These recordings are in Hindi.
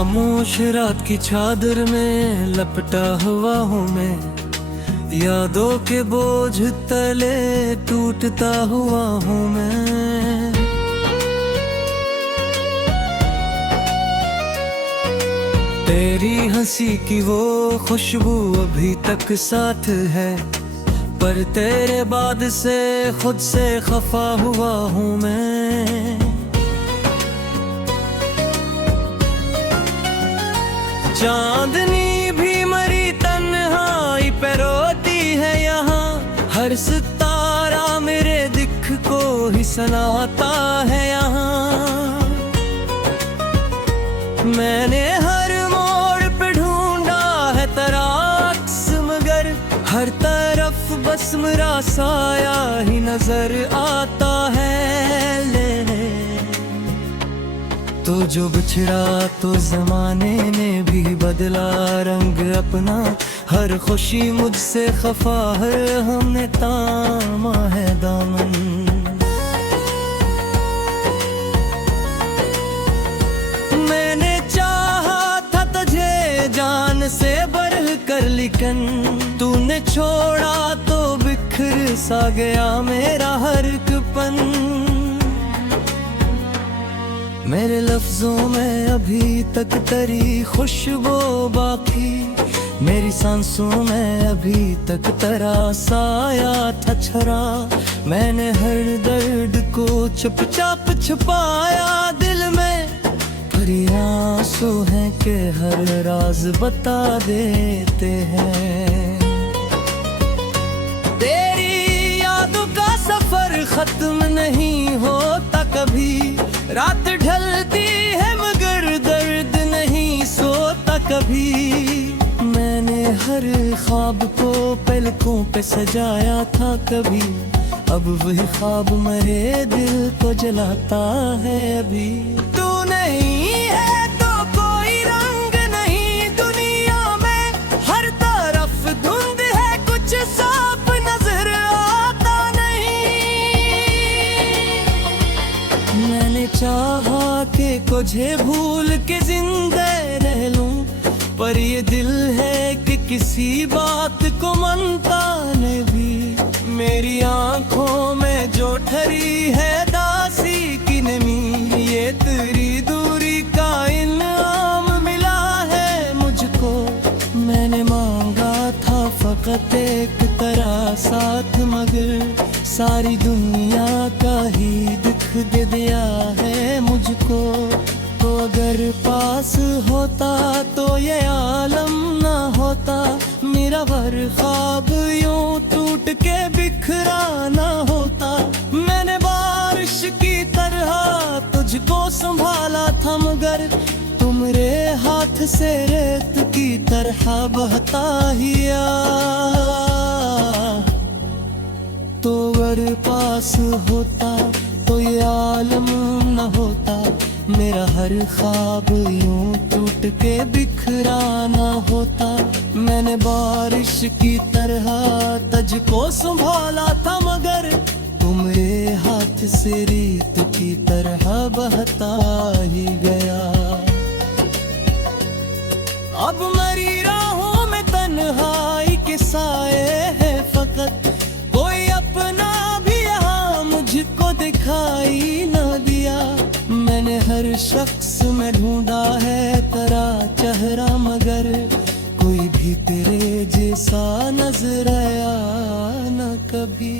खामोश रात की चादर में लपटा हुआ हूँ मैं, यादों के बोझ तले टूटता हुआ हूँ मैं। तेरी हंसी की वो खुशबू अभी तक साथ है, पर तेरे बाद से खुद से खफा हुआ हूँ मैं। चांदनी भी मरी तन्हाई पे रोती है यहाँ, हर सितारा मेरे दिख को ही सनाता है यहाँ। मैंने हर मोड़ पे ढूंढा है तेरा अक्स, मगर हर तरफ बस मेरा साया ही नजर आता है। तो जो बिछड़ा तो जमाने ने भी बदला रंग अपना, हर खुशी मुझसे खफा है, हमने थामा है दामन। मैंने चाहा था तुझे जान से बढ़ कर, लेकिन तूने छोड़ा तो बिखर सा गया मेरा हर एक पन। मेरे लफ्जों में अभी तक तेरी खुशबू बाकी, मेरी सांसों में अभी तक तेरा साया था छरा। मैंने हर दर्द को चुपचाप छुपाया दिल में, पर ये आंसू हैं कि हर राज बता देते हैं। तेरी यादों का सफर खत्म नहीं होता कभी, रात ढलती है मगर दर्द नहीं सोता कभी। मैंने हर ख्वाब को पलकों पे सजाया था कभी, अब वही ख्वाब मेरे दिल को जलाता है अभी। तू नहीं है तो कोई रंग नहीं दुनिया में, हर तरफ धुंध है कुछ साफ नजर आता नहीं। मैंने चाहा कि तुझे भूल के जिंदा रह लूं, पर ये दिल है कि किसी बात को मानता नहीं। मेरी आंखों में जो ठरी है दासी की नमी, ये तेरी दूरी का इनाम मिला है मुझको। मैंने मांगा था फकत एक तेरा साथ, मगर सारी दुनिया का ही दुख दे दिया है मुझको। तो अगर पास होता तो ये आलम ना होता, मेरा हर ख्वाब यूं टूट के बिखरा ना होता। मैंने बारिश की तरह तुझको संभाला था, मगर तुम्हारे हाथ से रेत की तरह बहता ही आ। तो अगर पास होता तो ये आलम न होता, मेरा हर ख्वाब यूं टूट के बिखरा ना होता। मैंने बारिश की तरह तुझको संभाला था, मगर तुम्हारे हाथ से रेत की तरह बहता ही गया। अब मरी राहों में तन्हाई के साए है फकत, कोई अपना भी यहाँ मुझको दिखाई ना दिया। मैंने हर शख्स में ढूंढा है तेरा चेहरा, मगर कोई भी तेरे जैसा नजर आया न कभी।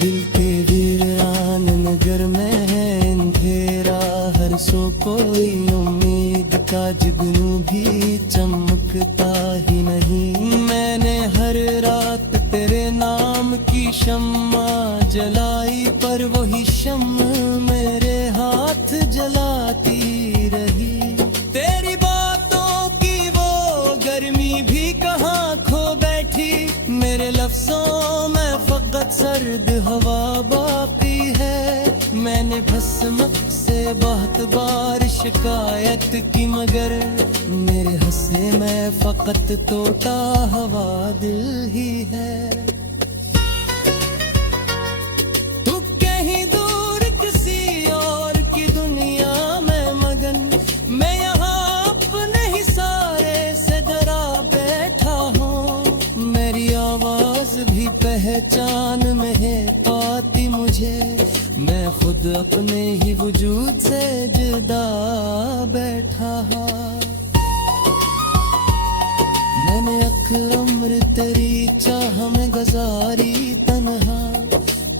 दिल के वीरान नगर में है अंधेरा, हर सो कोई उम्मीद का जुगनू भी चमकता ही नहीं। मैंने हर रात तेरे नाम की शम्मा जलाई, पर वही शम्मा मेरे हाथ जलाती रही। तेरी बातों की वो गर्मी भी कहाँ खो बैठी, मेरे लफ्जों में फकत सर्द हवा बाकी है। मैंने भस्म से बहुत बार शिकायत की, मगर मेरे हंसे में फकत टोटा हवा दिल ही है। तू कहीं दूर किसी और की दुनिया में मगन, मैं यहाँ अपने ही सारे से डरा बैठा हूँ। मेरी आवाज भी पहचान में है पाती मुझे, मैं खुद अपने ही वजूद से जुदा बैठा हूँ। मैंने अक्ल तेरी चाह में गुजारी तन्हा,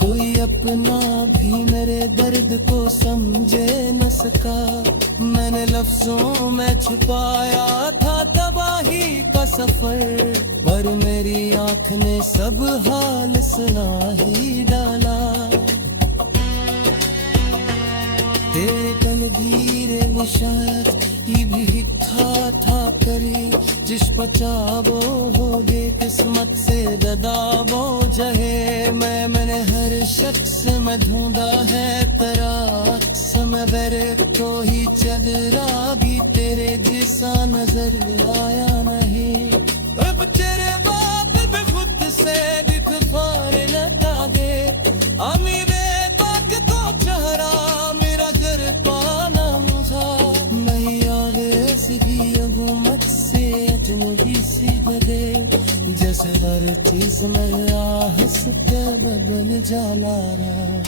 कोई अपना भी मेरे दर्द को समझे न सका। मैंने लफ्जों में छुपाया था तबाही का सफर, पर मेरी आँख ने सब हाल सुना ही डाला। तेरे तकदीर निशात ही भी था करी, जिस पचाबो हो गे किस्मत से ददाबो जहे। मैंने हर शख्स में ढूंढा है तेरा समय, बेरे तो ही चदरा भी तेरे जैसा नजर आया नहीं। अब तेरे बाप पे खुद से भी कुफार लगा दे, अमीरे बात को चेहरा मेरा घर पाना मुझा। नहीं आगे सीधी हुकूमत से अजनबी सी बदे, जैसे हर चीज में आहस के बदल जाला रहा।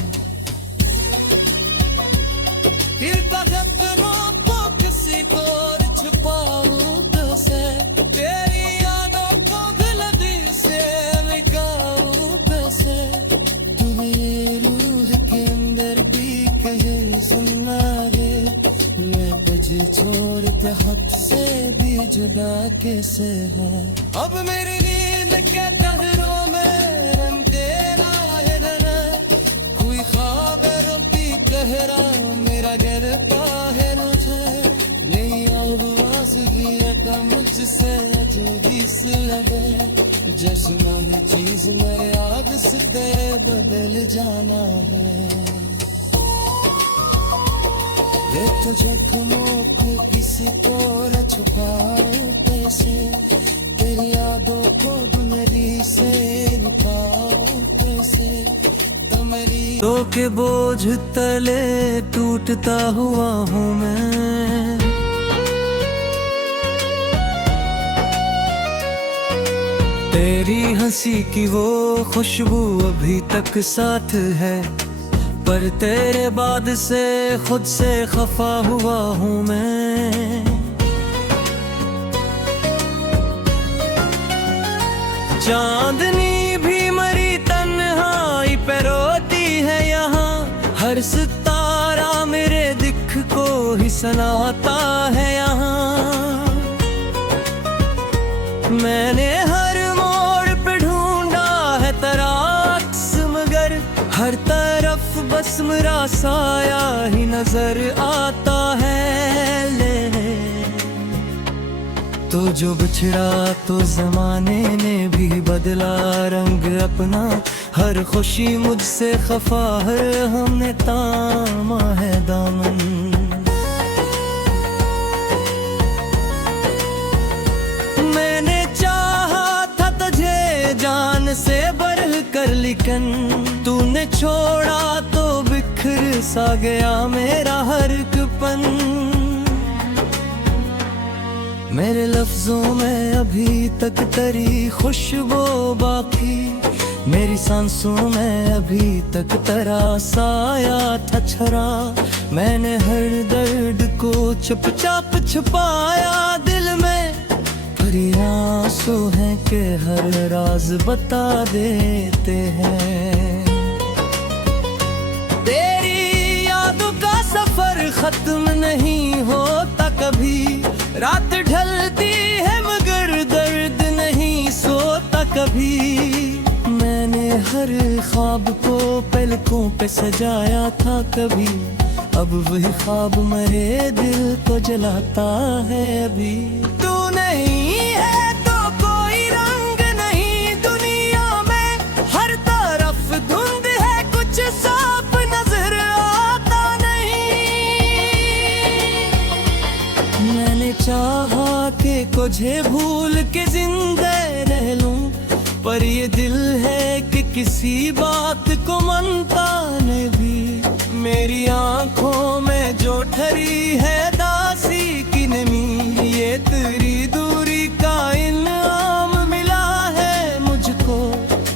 फिर कदरों को किसी को छुपाऊं तो से, तेरी यादों को गलती से मिटाऊं तो से। तुम्हें रूह के अंदर भी कहे सुनना रे, मैं तुझे छोड़ते हाथ से भी जुदा कैसे हो। अब मेरी नींद के टहरों में रंग तेरा है डरा, कोई ख्वाब रोटी कहरा मेरा घर है मुझे। नहीं आवाज भी है मुझसे अजनबी सी लगे, जैसे हर चीज मेरे याद से तेरे बदल जाना है। ये तो जख्मों को किसी को न छुपाए कैसे, तेरी यादों को मेरी से लुकाओ कैसे। तो मेरी तो के बोझ तले टूटता हुआ हूँ मैं, तेरी हंसी की वो खुशबू अभी तक साथ है, पर तेरे बाद से खुद से खफा हुआ हूँ मैं। चांदनी भी मरी तन्हाई पे रोती है यहाँ, हर सितारा मेरे दिख को ही सनाता है यहाँ। मैंने हर मोड़ पे ढूंढा है तेरा अक्स, मगर हर तरफ बस मेरा साया ही नजर आता है। ले तो जो बिछड़ा तो जमाने ने भी बदला रंग अपना, हर खुशी मुझसे खफा हर हमने तामा है दामन। मैंने चाहा था तुझे जान से बढ़ कर, लेकिन तूने छोड़ा तो बिखर सा गया मेरा हर पन। मेरे लफ्जों में अभी तक तेरी खुशबू बाकी, मेरी सांसों में अभी तक तेरा साया था छरा। मैंने हर दर्द को चुपचाप छुपाया दिल में, पर ये आंसू हैं कि हर राज बता देते हैं। तेरी यादों का सफर खत्म नहीं होता कभी, रात ढलती है मगर दर्द नहीं सोता कभी। मैंने हर ख्वाब को पलकों पे सजाया था कभी, अब वही ख्वाब मेरे दिल को जलाता है अभी। तू नहीं है तो कोई रंग नहीं दुनिया में, हर तरफ धुंध है कुछ साफ नजर आता नहीं। मैंने चाहा के तुझे भूल के जिंदे रह लूं, पर ये दिल है कि किसी बात को मानता नहीं। मेरी आंखों में जो ठहरी है दासी की नमी, ये तेरी दूरी का इनाम मिला है मुझको।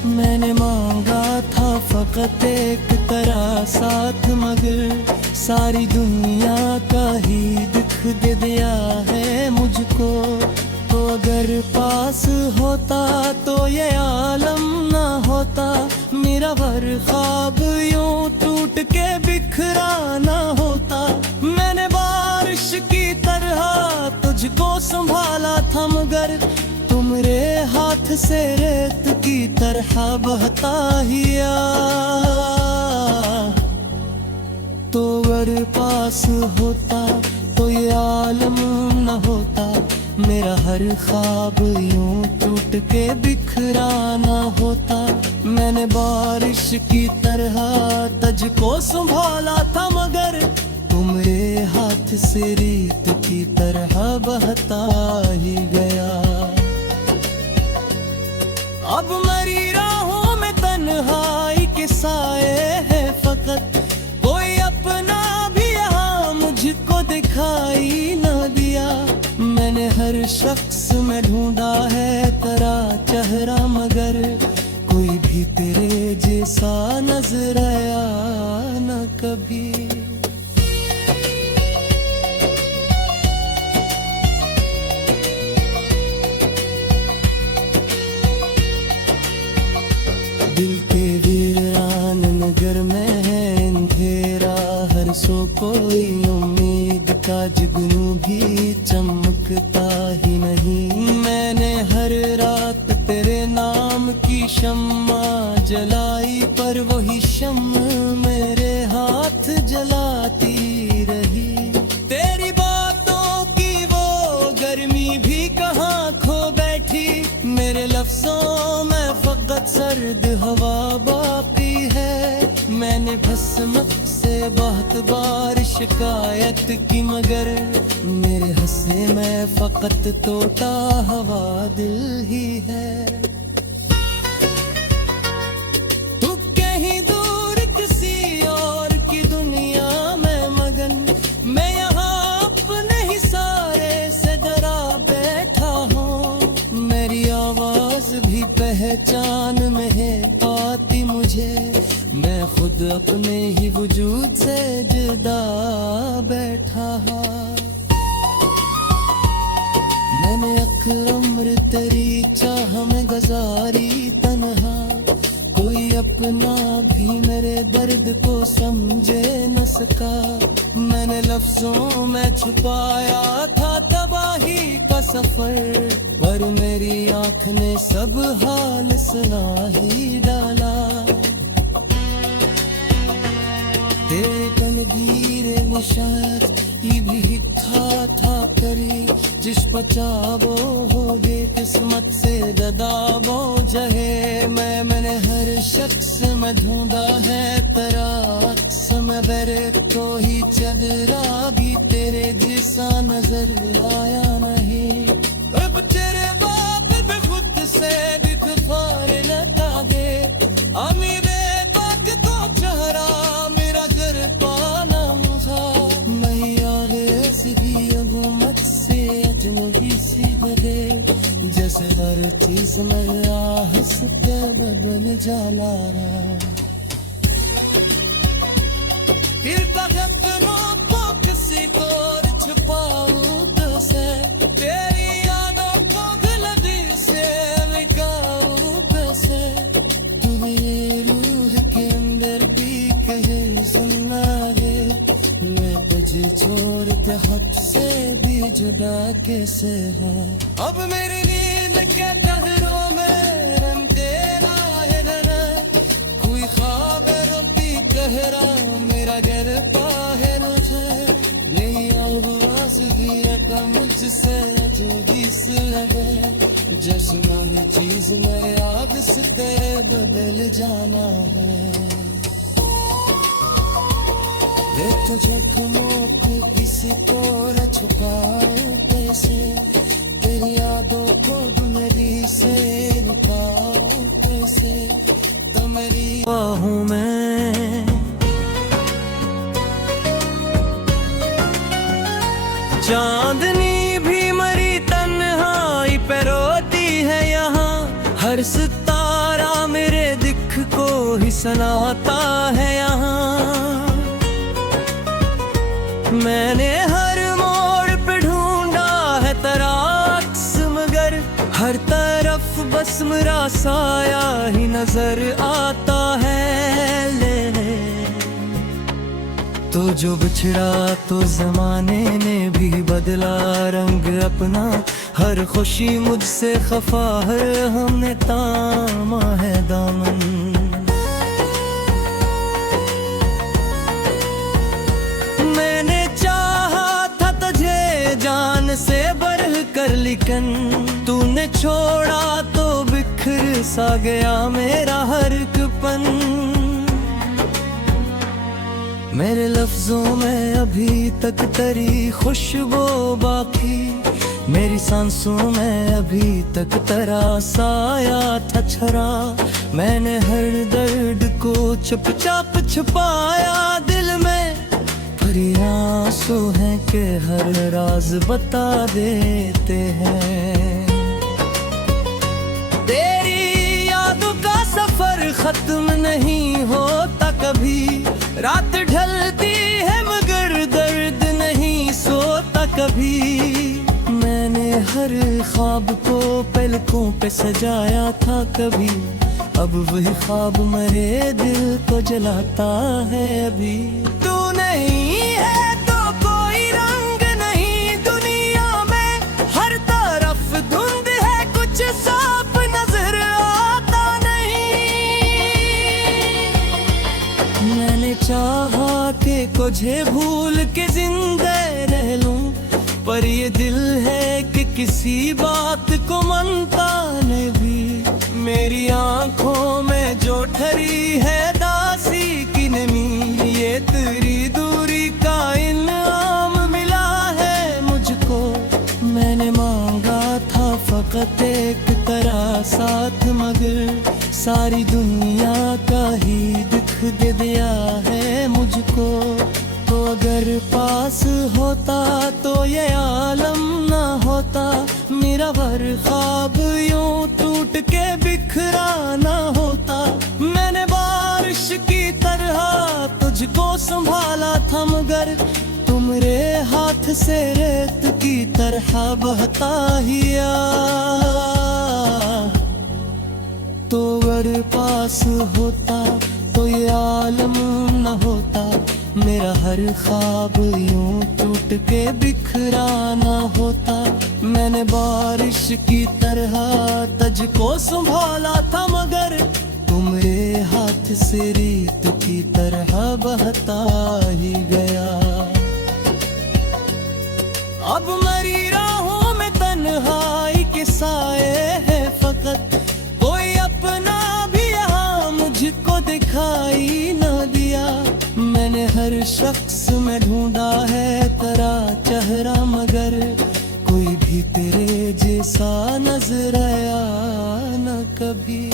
मैंने मांगा था फकत एक तरह साथ, मगर सारी दुनिया का ही दुख दे दिया है मुझको। तो अगर पास होता तो ये आलम ना होता, मेरा हर ख्वाब यूं टूट के बिखरा ना होता। मैंने बारिश की तरह तुझको संभाला था, मगर तुमरे हाथ से रेत की तरह बहता ही आ। तो अगर पास होता तो ये आलम न होता, मेरा हर ख्वाब यूं टूट के बिखरा ना होता। मैंने बारिश की तरह तुझको संभाला था, मगर तुम्हारे हाथ से रेत की तरह बहता ही गया। अब मरी राहों में तन्हाई के साए है फकत, कोई अपना भी यहाँ मुझको दिखाई ना दिया। मैंने हर शख्स में ढूंढा है तेरा चेहरा, मगर कोई भी तेरे जैसा नजर आया न कभी। दिल के वीरान नगर में है अंधेरा, हर सो कोई उम्मीद का जुगनू भी चमकता ही नहीं। मैंने हर रात तेरे नाम की शम्मा जलाई, पर वही शम्मा मेरे हाथ जलाती रही। तेरी बातों की वो गर्मी भी कहाँ खो बैठी, मेरे लफ्जों में फकत सर्द हवा बाकी है। मैंने भस्म से बहुत बार शिकायत की, मगर मेरे हंसे में फकत तोता हवा दिल ही है। तू कहीं दूर किसी और की दुनिया में मगन, मैं यहाँ अपने ही सारे से डरा बैठा हूँ। मेरी आवाज भी पहचान में है पाती मुझे, मैं खुद अपने ही वजूद से जुदा बैठा हूँ। मैंने अक्ल तेरी चाह में गुजारी तन्हा, कोई अपना भी मेरे दर्द को समझे न सका। मैंने लफ्जों में छुपाया था तबाही का सफर, पर मेरी आँख ने सब हाल सुना ही डाला। तेरे तनवीर निशात ही भी था करी, जिस पचाबो हो गे किस्मत से ददाबो जहे। मैंने हर शख्स में ढूंढा है तेरा समय, बेरे को ही चदरा भी तेरे जैसा नजर आया नहीं। अब तेरे बाप पे खुद से भी कुफार लगा दे, अमीरे बाक को चेहरा मेरा घर पाना मुझा। मैं आगे सीधी हुकूमत से अजनबी सी लगे, जैसे हर चीज में आहस के बदल जाला रहा। फिर सपनों को किसी को छुपाऊं तुझसे, तेरी यादों को गलती से बिकाऊं तुझसे। तुम्हें रूह के अंदर भी कहे सुनना रे, मैं तुझे छोड़ के हट से भी जुदा कैसे हो। अब मेरी नींद के टहरों में रंग तेरा है डरा, कोई ख्वाब रोती कहरा मेरा घर पाहे मुझे। नहीं आवाज भी का मुझसे अजूबी सी लगे, जैसे हर चीज मेरे याद से तेरे बदल जाना है। ये तो जख्मों को किसी को छुपाऊं कैसे, हूँ मैं। चांदनी भी मरी तन्हाई पे रोती है यहाँ, हर सितारा मेरे दिख को ही सुनाता है यहाँ। मैंने हर मोड़ पे ढूंढा है तेरा अक्स, मगर हर तरफ बस मेरा साया ही नजर आता है। ले तो जो बिछड़ा तो जमाने ने भी बदला रंग अपना, हर खुशी मुझसे खफा है, हमने थामा है दामन। मैंने चाहा था तुझे जान से बढ़ कर, लेकिन तूने छोड़ा तो बिखर सा गया मेरा हर कपन। मेरे लफ्जों में अभी तक तेरी खुशबू बाकी, मेरी सांसों में अभी तक तेरा साया था छरा। मैंने हर दर्द को चुपचाप छुपाया दिल में, पर ये आंसू हैं कि हर राज बता देते हैं। तेरी यादों का सफर खत्म नहीं होता कभी, रात ढलती है मगर दर्द नहीं सोता कभी। मैंने हर ख्वाब को पलकों पे सजाया था कभी, अब वही ख्वाब मेरे दिल को जलाता है अभी। तू नहीं है तो कोई रंग नहीं दुनिया में, हर तरफ धुंध है कुछ साफ नजर आता नहीं। मैंने चाहा कि तुझे भूल के जिंदा रह लूं, पर ये दिल है कि किसी बात को मानता नहीं। मेरी आंखों में जो ठरी है दासी की नमी, ये तेरी दूरी का इनाम मिला है मुझको। मैंने मांगा था फकत एक तेरा साथ, मगर सारी दुनिया का ही दुख दे दिया है मुझको। तो अगर पास होता तो ये आलम ना होता, मेरा हर ख्वाब यूं टूट के बिखरा ना होता। मैंने बारिश की तरह तुझको संभाला था, मगर तुमरे हाथ से रेत की तरह बहता ही आ। तो अगर पास होता तो ये आलम न होता, मेरा हर ख्वाब यूं टूट के बिखरा ना होता। मैंने बारिश की तरह तुझको संभाला था, मगर तुम्हारे हाथ से रेत की तरह बहता ही गया। अब मरी राहों में तन्हाई के साए है फकत, कोई अपना भी यहाँ मुझको दिखाई ना दिया। मैंने हर शख्स में ढूंढा है तेरा चेहरा, मगर कोई भी तेरे जैसा नजर आया न कभी।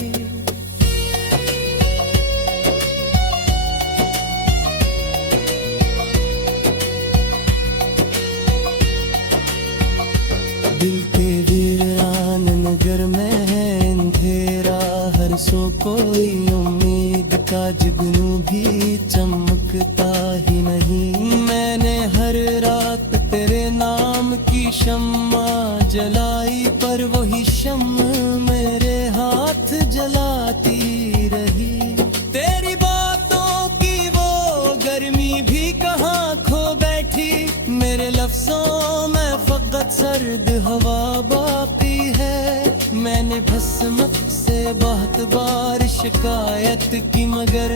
दिल के वीरान नगर में है अंधेरा, हर सो कोई उम्मीद का जुगनू भी चमकता ही नहीं। मैंने हर रात तेरे नाम की शम्मा जलाई, पर वही शम्मा मेरे हाथ जलाती रही। तेरी बातों की वो गर्मी भी कहाँ खो बैठी, मेरे लफ्जों में फकत सर्द हवा बाकी है। मैंने भस्म से बहुत बार शिकायत की, मगर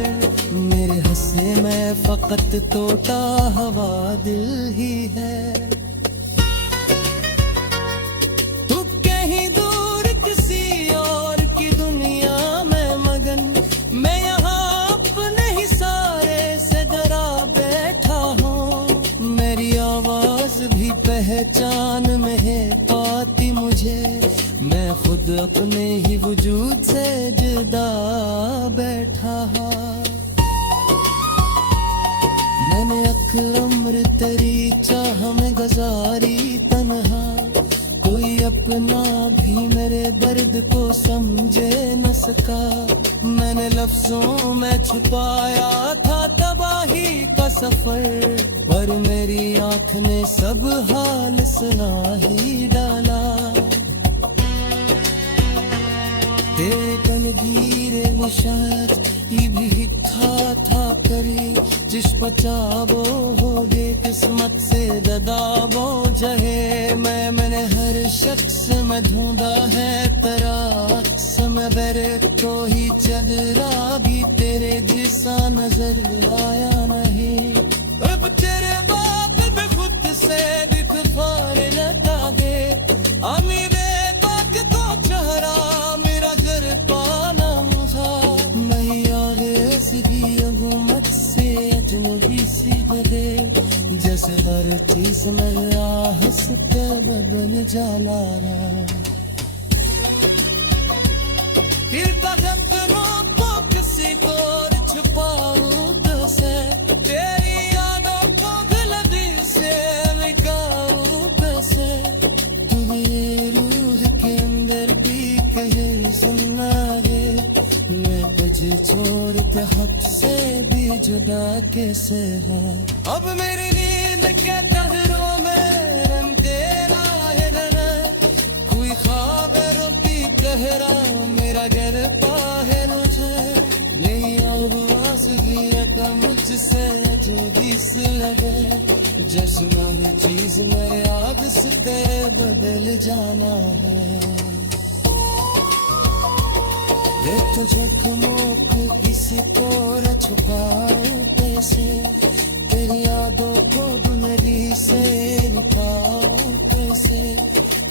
मेरे हंसे में फकत टूटा हवा दिल ही है। तू कहीं दूर किसी और की दुनिया में मगन, मैं यहाँ अपने ही सारे से डरा बैठा हूँ। मेरी आवाज भी पहचान में है पाती मुझे, मैं खुद अपने ही वजूद से जुदा बैठा। था। मैंने अक्ल उम्र तेरी चाह में गुजारी तन्हा, कोई अपना भी मेरे दर्द को समझे न सका। मैंने लफ्जों में छुपाया था तबाही का सफर, पर मेरी आँख ने सब हाल सुना ही डाला। तेरे कलबीरे निशात ही भी था करी, जिस पचाबो हो गे किस्मत से ददाबो जहे। मैंने हर शख्स में ढूंढा है तेरा समय, बेरे को ही चदरा भी तेरे जैसा नजर आया नहीं। अब तेरे बाप पे खुद से भी फारे लगा दे, अमीरे बाप को चेहरा मेरा घर पाना मुझा। नहीं आगे सीधी हुकूमत से अजनबी सी बदे, जैसे हर चीज में आहस्ते बदल जाला रहा। फिर कदमों को किसी को छुपाऊं तो से, तेरी यादों को गलती से मिटाऊं कैसे। तुम्हें रूह के अंदर भी कहे सुनना रे, मैं तुझे छोड़ के हक से भी जुदा कैसे है। अब मेरी नींद के टहरों में रंग तेरा है डरा, कोई ख्वाब रोती कहरा मेरा घर पाहे मुझे। नहीं आवाज की रकम मुझसे अजनबी सी लगे, जश्न में चीज में याद से तेरे बदल जाना है। ये तो जख्मों को किसी को न छुपाऊं कैसे, तेरी यादों को दुनिया से निकालूं कैसे।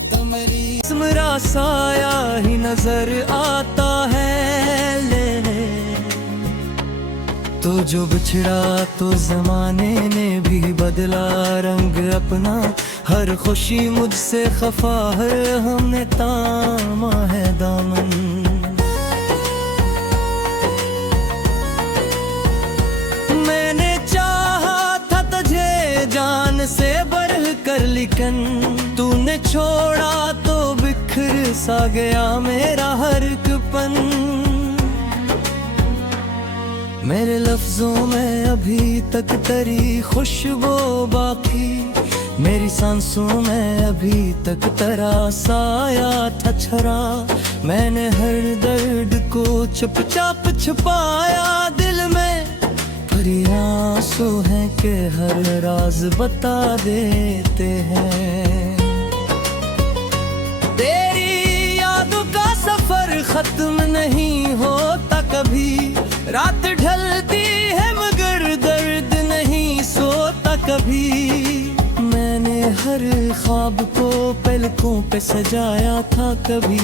तो मेरी मेरा साया ही नजर आता है ले, तो जो बिछड़ा तो जमाने ने भी बदला रंग अपना। हर खुशी मुझसे खफा है, हमने तामा है दामन। मैंने चाहा था तुझे जान से बढ़ कर, लेकिन तूने छोड़ा तो बिखर सा गया मेरा हर पन। मेरे लफ्जों में अभी तक तेरी खुशबू बाकी, मेरी सांसों में अभी तक तेरा साया था छरा। मैंने हर दर्द को चुपचाप छुपाया दिल में, पर ये आंसू हैं कि हर राज बता देते हैं। तेरी यादों का सफर खत्म नहीं होता कभी, रात ढलती है मगर दर्द नहीं सोता कभी। मैंने हर ख्वाब को पलकों पे सजाया था कभी,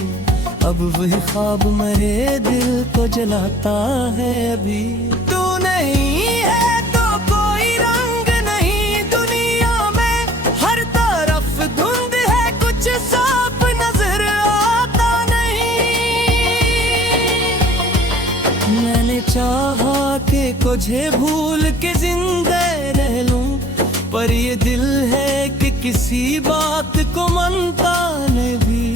अब वही ख्वाब मेरे दिल को जलाता है अभी। तू नहीं है तो कोई रंग नहीं दुनिया में, हर तरफ धुंध है कुछ साफ नजर आता नहीं। मैंने चाहा कि तुझे भूल के जिंदा रह लूं, पर ये दिल है कि किसी बात को मानता नहीं।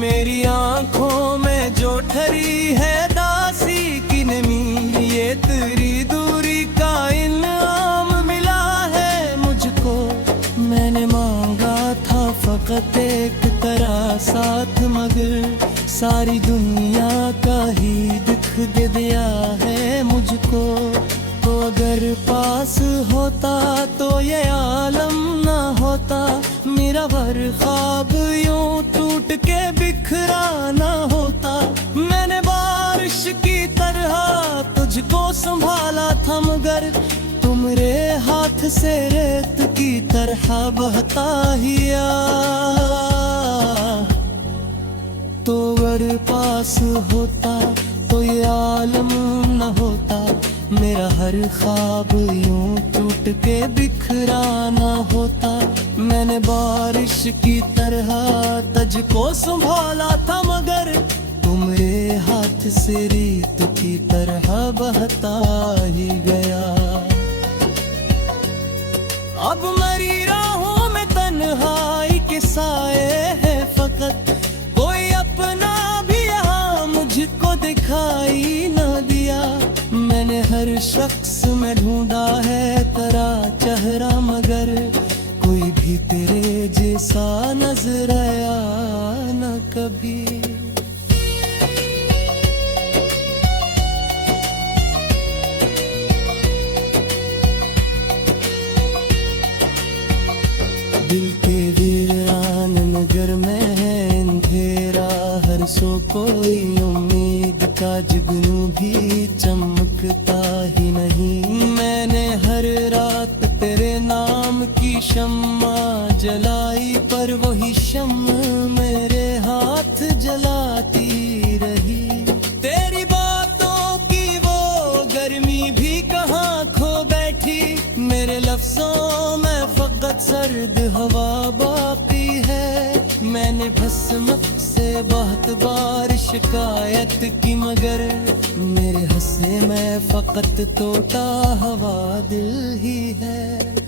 मेरी आंखों में जो ठरी है दासी की नमी, ये तेरी दूरी का इनाम मिला है मुझको। मैंने मांगा था फकत एक तेरा साथ, मगर सारी दुनिया का ही दुख दे दिया है मुझको। तो अगर पास होता तो ये आलम ना होता, मेरा हर ख्वाब यूं टूट के बिखरा ना होता। मैंने बारिश की तरह तुझको संभाला था, मगर तुमरे हाथ से रेत की तरह बहता ही आ। तो अगर पास होता तो ये आलम न होता, मेरा हर ख्वाब यूं टूट के बिखरा ना होता। मैंने बारिश की तरह तुझको संभाला था, मगर तुम्हारे हाथ से रेत की तरह बहता ही गया। अब मरी राहों में तन्हाई के साए है फकत, कोई अपना भी यहाँ मुझको दिखाई ना दिया। मैंने हर शख्स में ढूंढा है तेरा चेहरा, मगर कोई भी तेरे जैसा नजर आया न कभी। दिल के वीरान नगर में है अंधेरा, हर सो कोई उम्मीद का जुगनू भी चमकता ही नहीं। मैंने हर रात तेरे नाम की शम्मा जलाई, पर वही शम्मा मेरे हाथ जलाती रही। तेरी बातों की वो गर्मी भी कहाँ खो बैठी, मेरे लफ्जों में फकत सर्द हवा बाकी है। मैंने भस्म से बहुत बार शिकायत की, मगर मेरे हंसे में फकत तोता हवा दिल ही है।